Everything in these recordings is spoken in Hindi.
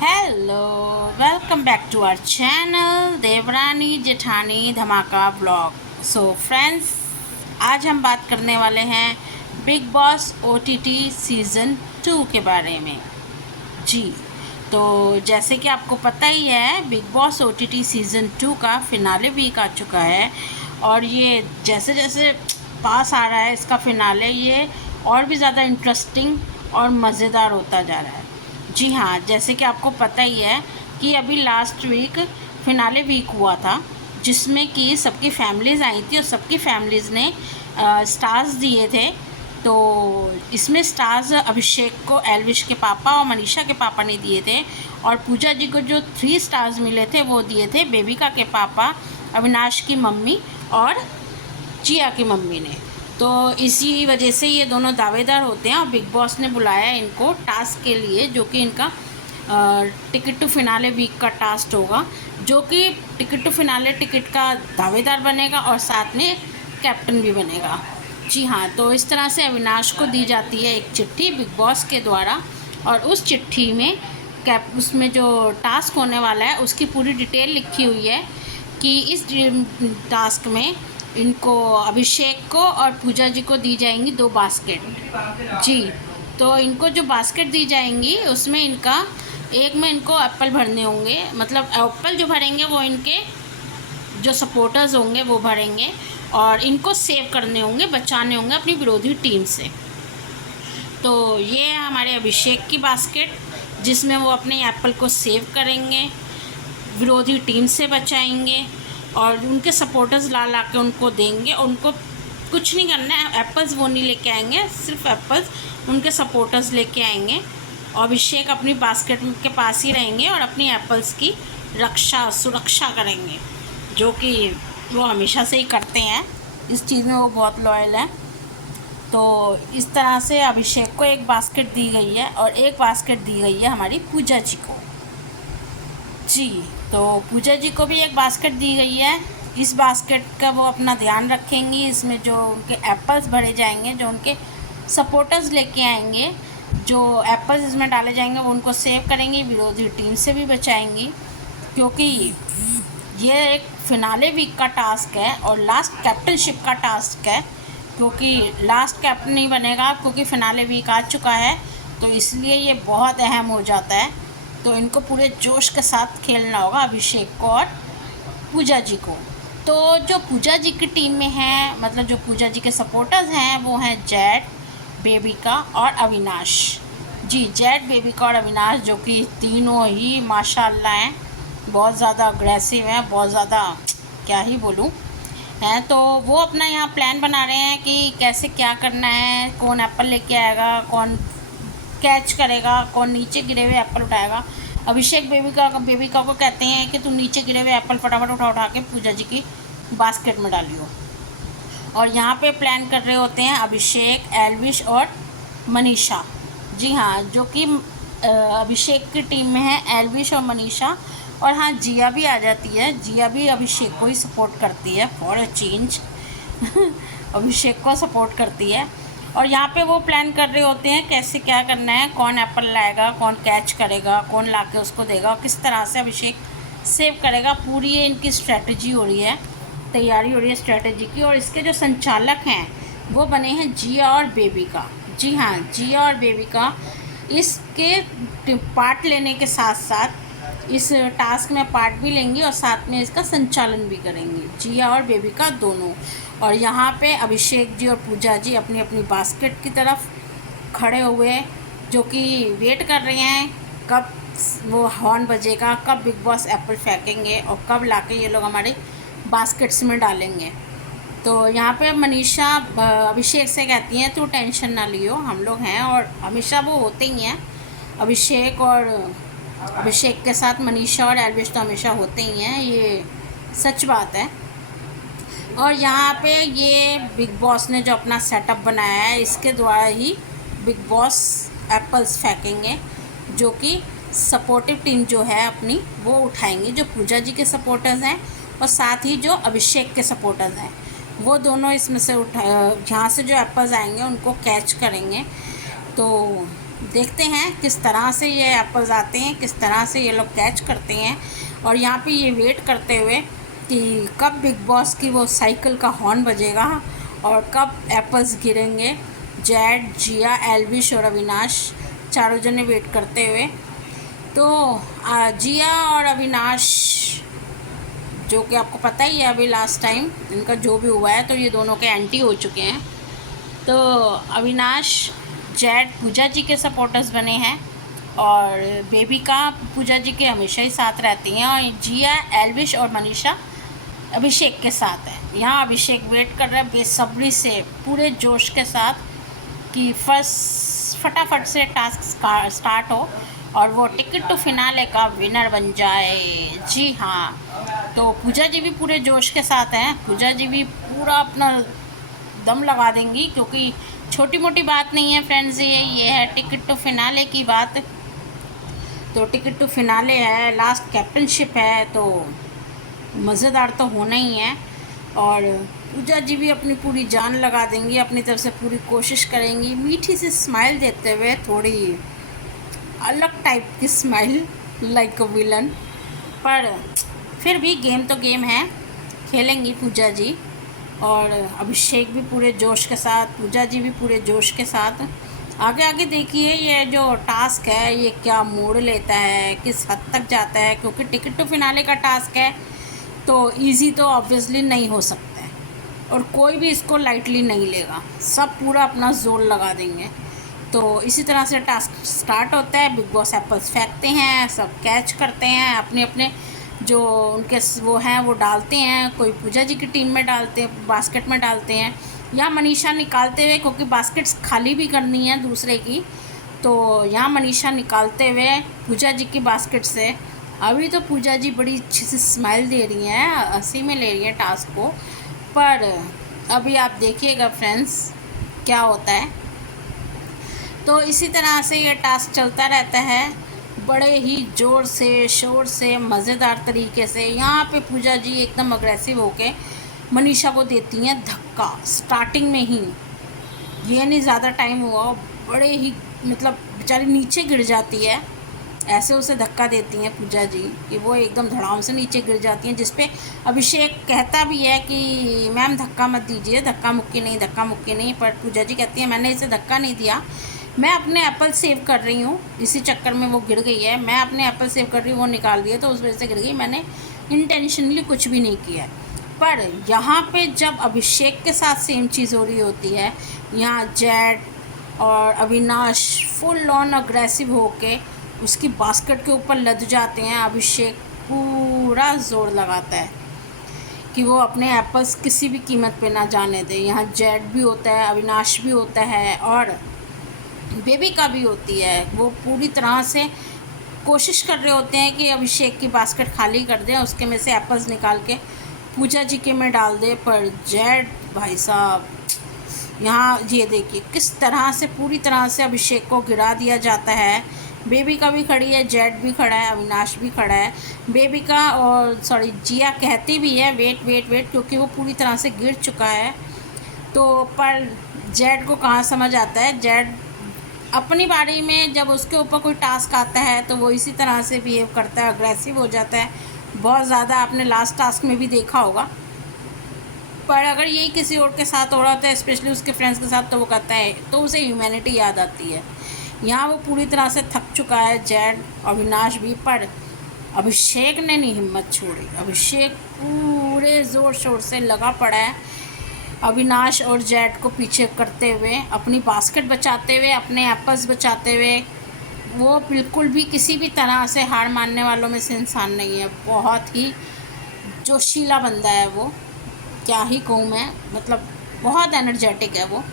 Hello, welcome back to our channel Devrani Jethani धमाका ब्लॉग। सो फ्रेंड्स, आज हम बात करने वाले हैं बिग बॉस ओटीटी सीज़न 2 के बारे में। जी, तो जैसे कि आपको पता ही है, बिग बॉस ओटीटी सीज़न 2 का फिनाले वीक आ चुका है और ये जैसे जैसे पास आ रहा है इसका फिनाले, ये और भी ज़्यादा इंटरेस्टिंग और मज़ेदार होता जा रहा है। जी हाँ, जैसे कि आपको पता ही है कि अभी लास्ट वीक फिनाले वीक हुआ था, जिसमें कि सबकी फैमिलीज़ आई थी और सबकी फैमिलीज़ ने स्टार्स दिए थे। तो इसमें स्टार्स अभिषेक को एल्विश के पापा और मनीषा के पापा ने दिए थे, और पूजा जी को जो 3 स्टार्स मिले थे वो दिए थे बेबिका के पापा, अविनाश की मम्मी और जिया की मम्मी ने। तो इसी वजह से ये दोनों दावेदार होते हैं और बिग बॉस ने बुलाया इनको टास्क के लिए, जो कि इनका टिकट टू फिनाले वीक का टास्क होगा, जो कि टिकट टू फिनाले टिकट का दावेदार बनेगा और साथ में कैप्टन भी बनेगा। जी हाँ, तो इस तरह से अविनाश को दी जाती है एक चिट्ठी बिग बॉस के द्वारा, और उस चिट्ठी में उसमें जो टास्क होने वाला है उसकी पूरी डिटेल लिखी हुई है कि इस टास्क में इनको अभिषेक को और पूजा जी को दी जाएंगी 2 बास्केट। जी, तो इनको जो बास्केट दी जाएंगी उसमें इनका एक में इनको एप्पल भरने होंगे, मतलब एप्पल जो भरेंगे वो इनके जो सपोर्टर्स होंगे वो भरेंगे, और इनको सेव करने होंगे, बचाने होंगे अपनी विरोधी टीम से। तो ये है हमारे अभिषेक की बास्केट, जिसमें वो अपने एप्पल को सेव करेंगे, विरोधी टीम से बचाएंगे और उनके सपोर्टर्स ला के उनको देंगे। उनको कुछ नहीं करना है, एप्पल्स वो नहीं लेके आएंगे, सिर्फ एप्पल्स उनके सपोर्टर्स लेके आएंगे, और अभिषेक अपनी बास्केट के पास ही रहेंगे और अपनी एप्पल्स की सुरक्षा करेंगे, जो कि वो हमेशा से ही करते हैं। इस चीज़ में वो बहुत लॉयल है। तो इस तरह से अभिषेक को एक बास्केट दी गई है और एक बास्केट दी गई है हमारी पूजा जी को। जी, तो पूजा जी को भी एक बास्केट दी गई है। इस बास्केट का वो अपना ध्यान रखेंगी, इसमें जो उनके एप्पल्स भरे जाएंगे, जो उनके सपोर्टर्स लेके आएंगे, जो एप्पल्स इसमें डाले जाएंगे वो उनको सेव करेंगी, विरोधी टीम से भी बचाएंगी, क्योंकि ये एक फिनाले वीक का टास्क है और लास्ट कैप्टनशिप का टास्क है, क्योंकि लास्ट कैप्टन नहीं बनेगा, क्योंकि फिनाले वीक आ चुका है, तो इसलिए ये बहुत अहम हो जाता है। तो इनको पूरे जोश के साथ खेलना होगा अभिषेक को और पूजा जी को। तो जो पूजा जी की टीम में है, मतलब जो पूजा जी के सपोर्टर्स हैं, वो हैं जैड, बेबिका और अविनाश। जी, जैड, बेबिका और अविनाश, जो कि तीनों ही माशाल्लाह हैं, बहुत ज़्यादा अग्रेसिव हैं, बहुत ज़्यादा क्या ही बोलूँ हैं। तो वो अपना यहाँ प्लान बना रहे हैं कि कैसे क्या करना है, कौन एप्पल लेके आएगा, कौन कैच करेगा, कौन नीचे गिरे हुए एप्पल उठाएगा। अभिषेक बेबिका को कहते हैं कि तुम नीचे गिरे हुए एप्पल फटाफट उठा के पूजा जी की बास्केट में डालियो। और यहाँ पे प्लान कर रहे होते हैं अभिषेक, एल्विश और मनीषा। जी हाँ, जो कि अभिषेक की टीम में है एल्विश और मनीषा, और हाँ, जिया भी आ जाती है। जिया भी अभिषेक को ही सपोर्ट करती है, फॉर अ चेंज अभिषेक को सपोर्ट करती है। और यहाँ पे वो प्लान कर रहे होते हैं कैसे क्या करना है, कौन एप्पल लाएगा, कौन कैच करेगा, कौन लाके उसको देगा, और किस तरह से अभिषेक सेव करेगा। पूरी इनकी स्ट्रेटजी हो रही है, तैयारी हो रही है स्ट्रेटजी की। और इसके जो संचालक हैं वो बने हैं जिया और बेबिका। जी हाँ, जिया और बेबिका इसके पार्ट लेने के साथ साथ इस टास्क में पार्ट भी लेंगी और साथ में इसका संचालन भी करेंगी, जिया और बेबिका दोनों। और यहाँ पे अभिषेक जी और पूजा जी अपनी अपनी बास्केट की तरफ खड़े हुए, जो कि वेट कर रहे हैं कब वो हॉर्न बजेगा, कब बिग बॉस एप्पल फेंकेंगे और कब लाके ये लोग हमारे बास्केट्स में डालेंगे। तो यहाँ पे मनीषा अभिषेक से कहती हैं तू टेंशन ना लियो, हम लोग हैं। और हमेशा वो होते ही हैं, अभिषेक और अभिषेक के साथ मनीषा और एल्विश तो हमेशा होते ही हैं, ये सच बात है। और यहाँ पे ये बिग बॉस ने जो अपना सेटअप बनाया है, इसके द्वारा ही बिग बॉस एप्पल्स फेंकेंगे, जो कि सपोर्टिव टीम जो है अपनी वो उठाएंगे, जो पूजा जी के सपोर्टर्स हैं और साथ ही जो अभिषेक के सपोर्टर्स हैं, वो दोनों इसमें से यहाँ से जो एप्पल्स आएंगे उनको कैच करेंगे। तो देखते हैं किस तरह से ये एप्पल्स आते हैं, किस तरह से ये लोग कैच करते हैं। और यहाँ पे ये वेट करते हुए कि कब बिग बॉस की वो साइकिल का हॉर्न बजेगा और कब एप्पल्स गिरेंगे। जैड, जिया, एल्विश और अविनाश चारों जने वेट करते हुए। तो जिया और अविनाश, जो कि आपको पता ही है अभी लास्ट टाइम इनका जो भी हुआ है, तो ये दोनों के एंटी हो चुके हैं। तो अविनाश, जैड पूजा जी के सपोर्टर्स बने हैं और बेबिका पूजा जी के हमेशा ही साथ रहती हैं, और जिया, एल्विश और मनीषा अभिषेक के साथ है। यहाँ अभिषेक वेट कर रहा है बेसब्री से, पूरे जोश के साथ कि फटाफट से टास्क स्टार्ट हो और वो टिकट टू फिनाले का विनर बन जाए। जी हाँ, तो पूजा जी भी पूरे जोश के साथ हैं। पूजा जी भी पूरा अपना दम लगा देंगी, क्योंकि छोटी मोटी बात नहीं है फ्रेंड्स, ये है टिकट टू फिनाले की बात। तो टिकट टू फिनाले है, लास्ट कैप्टनशिप है, तो मज़ेदार तो होना ही है। और पूजा जी भी अपनी पूरी जान लगा देंगी, अपनी तरफ से पूरी कोशिश करेंगी, मीठी सी स्माइल देते हुए, थोड़ी अलग टाइप की स्माइल लाइक अ विलन। पर फिर भी गेम तो गेम है, खेलेंगी पूजा जी। और अभिषेक भी पूरे जोश के साथ, पूजा जी भी पूरे जोश के साथ। आगे आगे देखिए ये जो टास्क है ये क्या मोड़ लेता है, किस हद तक जाता है, क्योंकि टिकट टू फिनाले का टास्क है तो इजी तो ऑब्वियसली नहीं हो सकता है और कोई भी इसको लाइटली नहीं लेगा, सब पूरा अपना जोर लगा देंगे। तो इसी तरह से टास्क स्टार्ट होता है। बिग बॉस एप्पल्स फेंकते हैं, सब कैच करते हैं, अपने अपने जो उनके वो हैं वो डालते हैं। कोई पूजा जी की टीम में डालते हैं, बास्केट में डालते हैं, या मनीषा निकालते हुए, क्योंकि बास्केट्स खाली भी करनी है दूसरे की, तो यहाँ मनीषा निकालते हुए पूजा जी की बास्केट से। अभी तो पूजा जी बड़ी अच्छी सी स्माइल दे रही हैं, हंसी में ले रही हैं टास्क को, पर अभी आप देखिएगा फ्रेंड्स क्या होता है। तो इसी तरह से ये टास्क चलता रहता है, बड़े ही ज़ोर से, शोर से, मज़ेदार तरीके से। यहाँ पे पूजा जी एकदम अग्रेसिव होके मनीषा को देती हैं धक्का स्टार्टिंग में ही, ये नहीं ज़्यादा टाइम हुआ, बड़े ही मतलब बेचारी नीचे गिर जाती है, ऐसे उसे धक्का देती हैं पूजा जी कि वो एकदम धड़ाम से नीचे गिर जाती हैं, जिस पे अभिषेक कहता भी है कि मैम धक्का मत दीजिए, धक्का मुक्की नहीं, धक्का मुक्की नहीं। पर पूजा जी कहती है मैंने इसे धक्का नहीं दिया, मैं अपने एप्पल सेव कर रही हूँ, इसी चक्कर में वो गिर गई है, मैं अपने एप्पल सेव कर रही हूँ, वो निकाल दिया तो उस वजह से गिर गई, मैंने इंटेंशनली कुछ भी नहीं किया। पर यहाँ पे जब अभिषेक के साथ सेम चीज़ हो रही होती है, यहाँ जैड और अविनाश फुल ऑन अग्रेसिव होके उसकी बास्केट के ऊपर लद जाते हैं। अभिषेक पूरा जोर लगाता है कि वो अपने एप्पल्स किसी भी कीमत पे ना जाने दे। यहाँ जैड भी होता है, अविनाश भी होता है और बेबी का भी होती है। वो पूरी तरह से कोशिश कर रहे होते हैं कि अभिषेक की बास्केट खाली कर दें, उसके में से एप्पल्स निकाल के पूजा जी के में डाल दे। पर जैड भाई साहब, यहाँ ये देखिए किस तरह से पूरी तरह से अभिषेक को गिरा दिया जाता है। बेबी का भी खड़ी है, जैड भी खड़ा है, अविनाश भी खड़ा है। बेबी का और जिया कहती भी है वेट वेट वेट, क्योंकि वो पूरी तरह से गिर चुका है। तो पर जैड को कहाँ समझ आता है, जैड अपनी बारी में जब उसके ऊपर कोई टास्क आता है तो वो इसी तरह से बिहेव करता है, अग्रेसिव हो जाता है बहुत ज़्यादा। आपने लास्ट टास्क में भी देखा होगा। पर अगर यही किसी और के साथ हो रहा होता है, स्पेशली उसके फ्रेंड्स के साथ, तो वो कहता है, तो उसे ह्यूमैनिटी याद आती है। यहाँ वो पूरी तरह से थक चुका है जैड, अविनाश भी। पर अभिषेक ने नहीं हिम्मत छोड़ी, अभिषेक पूरे ज़ोर शोर से लगा पड़ा है अविनाश और जैड को पीछे करते हुए, अपनी बास्केट बचाते हुए, अपने एप्पल्स बचाते हुए। वो बिल्कुल भी किसी भी तरह से हार मानने वालों में से इंसान नहीं है, बहुत ही जोशीला बंदा है वो, क्या ही कहूँ मैं, मतलब बहुत एनर्जेटिक है वो।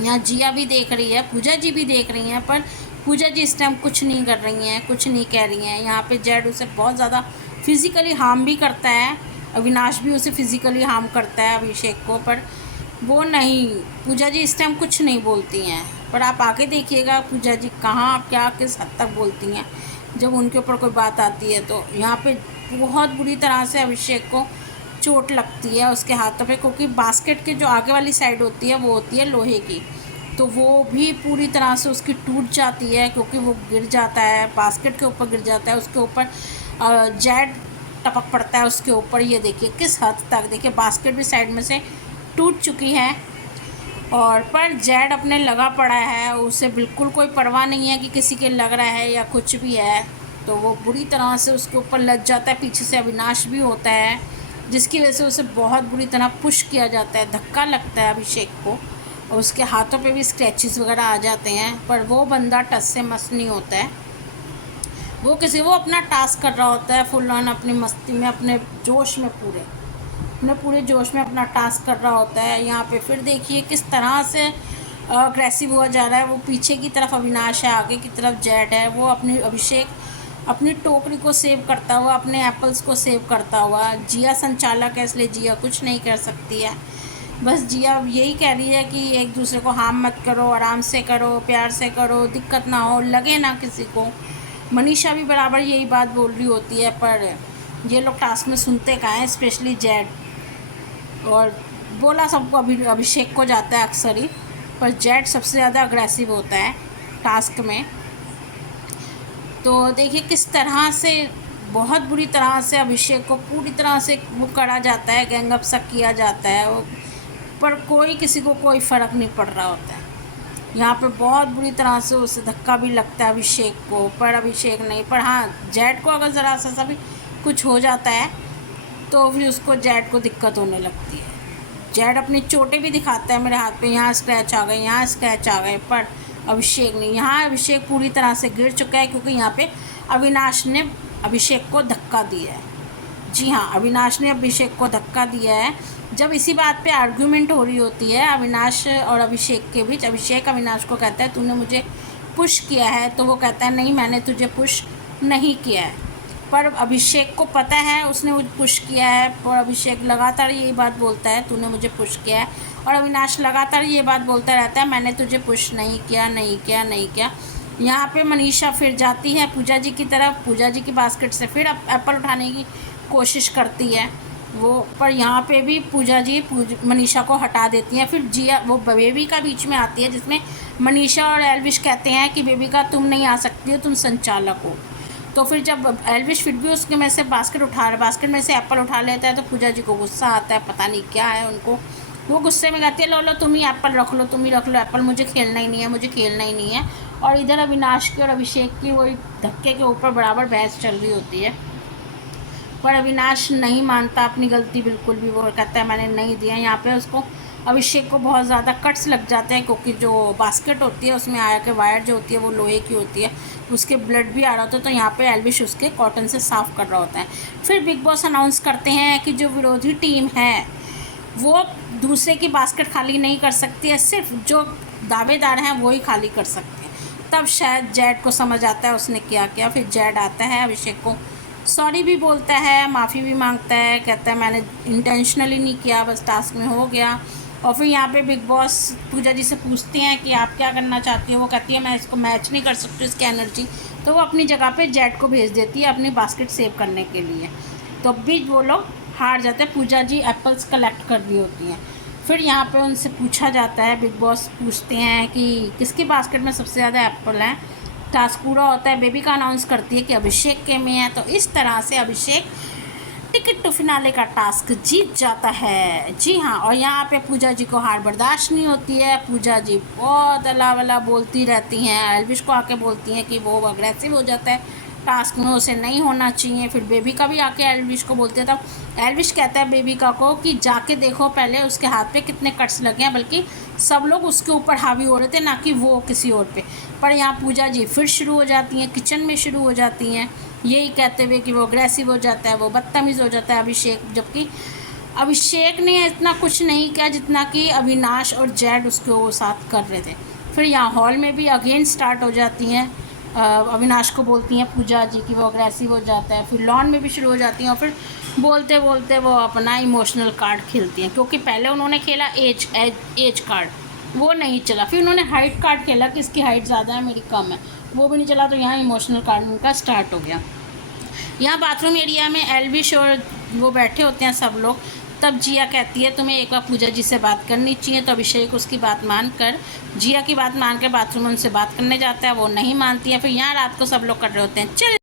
यहाँ जिया भी देख रही है, पूजा जी भी देख रही हैं, पर पूजा जी इस टाइम कुछ नहीं कर रही हैं, कुछ नहीं कह रही हैं। यहाँ पे जैड उसे बहुत ज़्यादा फिज़िकली हार्म भी करता है, अविनाश भी उसे फिज़िकली हार्म करता है अभिषेक को, पर वो नहीं, पूजा जी इस टाइम कुछ नहीं बोलती हैं। पर आप आगे देखिएगा पूजा जी कहाँ क्या किस हद तक बोलती हैं जब उनके ऊपर कोई बात आती है। तो यहाँ पे बहुत बुरी तरह से अभिषेक को चोट लगती है उसके हाथों पे, क्योंकि बास्केट के जो आगे वाली साइड होती है वो होती है लोहे की, तो वो भी पूरी तरह से उसकी टूट जाती है, क्योंकि वो गिर जाता है, बास्केट के ऊपर गिर जाता है, उसके ऊपर जेड टपक पड़ता है उसके ऊपर। ये देखिए किस हद तक, देखिए बास्केट भी साइड में से टूट चुकी है और पर जेड अपने लगा पड़ा है, उसे बिल्कुल कोई परवाह नहीं है कि किसी के लग रहा है या कुछ भी है। तो वो बुरी तरह से उसके ऊपर लग जाता है। पीछे से अविनाश भी होता है, जिसकी वजह से उसे बहुत बुरी तरह पुश किया जाता है, धक्का लगता है अभिषेक को, और उसके हाथों पे भी स्क्रैचेस वगैरह आ जाते हैं। पर वो बंदा टस से मस नहीं होता है, वो अपना टास्क कर रहा होता है फुल ऑन, अपनी मस्ती में, अपने जोश में, पूरे जोश में अपना टास्क कर रहा होता है। यहाँ पे फिर देखिए किस तरह से अग्रेसिव हुआ जा रहा है। वो पीछे की तरफ अविनाश है, आगे की तरफ जेड है। वो अभिषेक अपनी टोकरी को सेव करता हुआ, अपने एप्पल्स को सेव करता हुआ, जिया संचालक है इसलिए जिया कुछ नहीं कर सकती है। बस जिया यही कह रही है कि एक दूसरे को हार्म मत करो, आराम से करो, प्यार से करो, दिक्कत ना हो, लगे ना किसी को। मनीषा भी बराबर यही बात बोल रही होती है, पर ये लोग टास्क में सुनते कहाँ हैं, स्पेशली जेड। और बोला सबको अभिषेक को जाता है अक्सर ही, पर जेड सबसे ज़्यादा अग्रेसिव होता है टास्क में। तो देखिए किस तरह से बहुत बुरी तरह से अभिषेक को पूरी तरह से वो करा जाता है, गैंगअप सा किया जाता है वो, पर किसी को कोई फ़र्क नहीं पड़ रहा होता है। यहाँ पे बहुत बुरी तरह से उसे धक्का भी लगता है अभिषेक को, पर अभिषेक नहीं। पर हाँ, जेड को अगर ज़रा सा भी कुछ हो जाता है तो फिर उसको जेड को दिक्कत होने लगती है। जेड अपनी चोटें भी दिखाता है, मेरे हाथ पे यहाँ स्क्रैच आ गए, यहाँ स्क्रैच आ गए, पर अभिषेक नहीं। यहाँ अभिषेक पूरी तरह से गिर चुका है, क्योंकि यहाँ पे अविनाश ने अभिषेक को धक्का दिया है। जी हाँ, अविनाश ने अभिषेक को धक्का दिया है। जब इसी बात पे आर्गुमेंट हो रही होती है अविनाश और अभिषेक के बीच, अभिषेक अविनाश को कहता है तूने मुझे पुश किया है, तो वो कहता है नहीं, मैंने तुझे पुश नहीं किया है। पर अभिषेक को पता है उसने मुझे पुश किया है, और अभिषेक लगातार यही बात बोलता है तूने मुझे पुश किया है, और अविनाश लगातार ये बात बोलता रहता है मैंने तुझे पुश नहीं किया, नहीं किया, नहीं किया। यहाँ पे मनीषा फिर जाती है पूजा जी की तरफ, पूजा जी की बास्केट से फिर एप्पल उठाने की कोशिश करती है वो, पर यहाँ पे भी पूजा जी मनीषा को हटा देती हैं। फिर जिया वो बेबी का बीच में आती है, जिसमें मनीषा और एल्विश कहते हैं कि बेबी का तुम नहीं आ सकती हो, तुम संचालक हो। तो फिर जब एल्विश फिर भी उसके में से बास्केट में से एप्पल उठा लेता है, तो पूजा जी को गुस्सा आता है, पता नहीं क्या है उनको। वो गुस्से में कहती है लो लो तुम ही एप्पल रख लो, तुम ही रख लो एप्पल, मुझे खेलना ही नहीं है, मुझे खेलना ही नहीं है। और इधर अविनाश की और अभिषेक की वही धक्के के ऊपर बराबर बहस चल रही होती है, पर अविनाश नहीं मानता अपनी गलती बिल्कुल भी। वो कहता है मैंने नहीं दिया। यहाँ पे उसको अभिषेक को बहुत ज़्यादा कट्स लग जाते हैं, क्योंकि जो बास्केट होती है उसमें आया के वायर जो होती है वो लोहे की होती है, उसके ब्लड भी आ रहा होता है। तो यहाँ पे एल्विश उसके कॉटन से साफ़ कर रहा होता है। फिर बिग बॉस अनाउंस करते हैं कि जो विरोधी टीम है वो दूसरे की बास्केट खाली नहीं कर सकती है, सिर्फ जो दावेदार हैं वो ही खाली कर सकते हैं। तब शायद जेड को समझ आता है उसने क्या किया। फिर जेड आता है, अभिषेक को सॉरी भी बोलता है, माफ़ी भी मांगता है, कहता है मैंने इंटेंशनली नहीं किया, बस टास्क में हो गया। और फिर यहाँ पे बिग बॉस पूजा जी से पूछते हैं कि आप क्या करना चाहती हो। वो कहती है मैं इसको मैच नहीं कर सकती इसकी एनर्जी, तो वो अपनी जगह पे जेड को भेज देती है अपनी बास्केट सेव करने के लिए। तो भी वो लोग हार जाते हैं। पूजा जी एप्पल्स कलेक्ट कर रही होती हैं। फिर यहाँ पे उनसे पूछा जाता है, बिग बॉस पूछते हैं कि किसकी बास्केट में सबसे ज़्यादा एप्पल हैं। टास्क पूरा होता है, बेबी का अनाउंस करती है कि अभिषेक के में है। तो इस तरह से अभिषेक टिकट टू फिनाले का टास्क जीत जाता है। जी हाँ, और यहाँ पे पूजा जी को हार बर्दाश्त नहीं होती है। पूजा जी बहुत अलावला बोलती रहती हैं, एल्विश को आके बोलती हैं कि वो अग्रेसिव हो जाता है टास्क में, उसे नहीं होना चाहिए। फिर बेबी का भी आके एल्विश को बोलते हैं, तब एल्विश कहता है बेबी का को कि जाके देखो पहले उसके हाथ पे कितने कट्स लगे हैं, बल्कि सब लोग उसके ऊपर हावी हो रहे थे, ना कि वो किसी और पे। पर यहाँ पूजा जी फिर शुरू हो जाती हैं, किचन में शुरू हो जाती हैं, यही कहते हुए कि वो अग्रेसिव हो जाता है, वो बदतमीज़ हो जाता है अभिषेक, जबकि अभिषेक ने इतना कुछ नहीं किया जितना कि अविनाश और जेड उसके साथ कर रहे थे। फिर यहाँ हॉल में भी अगेन स्टार्ट हो जाती हैं, अविनाश को बोलती हैं पूजा जी कि वो अग्रेसिव हो जाता है। फिर लॉन में भी शुरू हो जाती हैं, और फिर बोलते बोलते वो अपना इमोशनल कार्ड खेलती हैं, क्योंकि पहले उन्होंने खेला एज कार्ड, वो नहीं चला। फिर उन्होंने हाइट कार्ड खेला कि इसकी हाइट ज़्यादा है मेरी कम है, वो भी नहीं चला। तो यहाँ इमोशनल कार्ड उनका स्टार्ट हो गया। यहाँ बाथरूम एरिया में एल्विश और वो बैठे होते हैं सब लोग, तब जिया कहती है तुम्हें एक बार पूजा जी से बात करनी चाहिए। तो अभिषेक उसकी बात मानकर, जिया की बात मानकर बाथरूम में उनसे बात करने जाता है। वो नहीं मानती है। फिर यहाँ रात को सब लोग कर रहे होते हैं चल।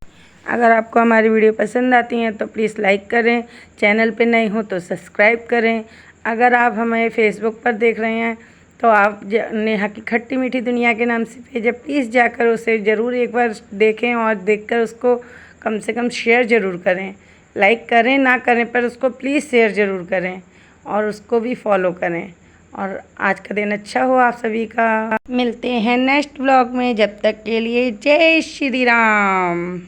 अगर आपको हमारी वीडियो पसंद आती हैं तो प्लीज़ लाइक करें, चैनल पे नए हो तो सब्सक्राइब करें। अगर आप हमें फेसबुक पर देख रहे हैं तो आप नेहा की खट्टी मीठी दुनिया के नाम से पेज है, प्लीज़ जाकर उसे ज़रूर एक बार देखें और देखकर उसको कम से कम शेयर ज़रूर करें। लाइक करें ना करें पर उसको प्लीज़ शेयर ज़रूर करें और उसको भी फॉलो करें। और आज का दिन अच्छा हो आप सभी का। मिलते हैं नेक्स्ट ब्लॉग में, जब तक के लिए जय श्री राम।